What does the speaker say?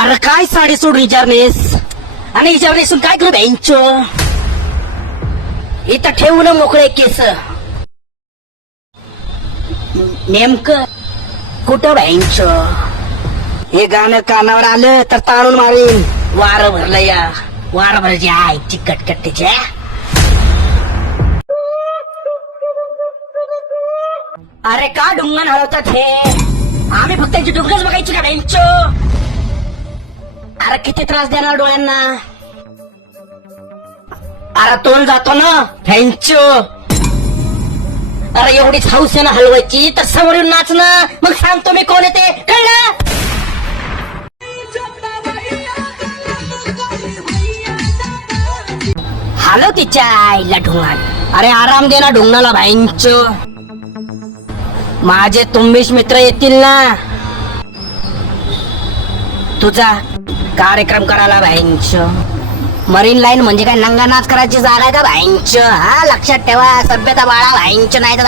अरे काय साडी सोडून विचारणेस आणि विचारणेसून काय करू बँचो इथं ठेवलं मोकळे केस. नेमक कुठं बँच हे गाणं कानावर आलं तर ताणून मारीन. वार भरलं या. वार भरजे आय चिकट कट्टीच्या अरे का डुंगण हलवतात हे? आम्ही फक्त त्यांची डुंगच बघायची का बँच? अरे किती त्रास देणार डोळ्यांना? अरे तोल जातो ना फॅन्चो अरे एवढीच हौस आहे ना हलवायची तर समोर येऊन नाच ना. मग सांगतो मी कोण येते कळलं? हॅलो तिच्या आईला ढुंगाण. अरे आराम दे ना ढुंगणाला भाईंच माझे तुम्हीच मित्र येतील ना. तुझा कार्यक्रम करायला भाईंच मरीन लाईन म्हणजे काय? नंगा नाच करायची जागा आहे का भाईंच हा लक्षात ठेवा. सभ्यता बाळा भाईंच नाही तर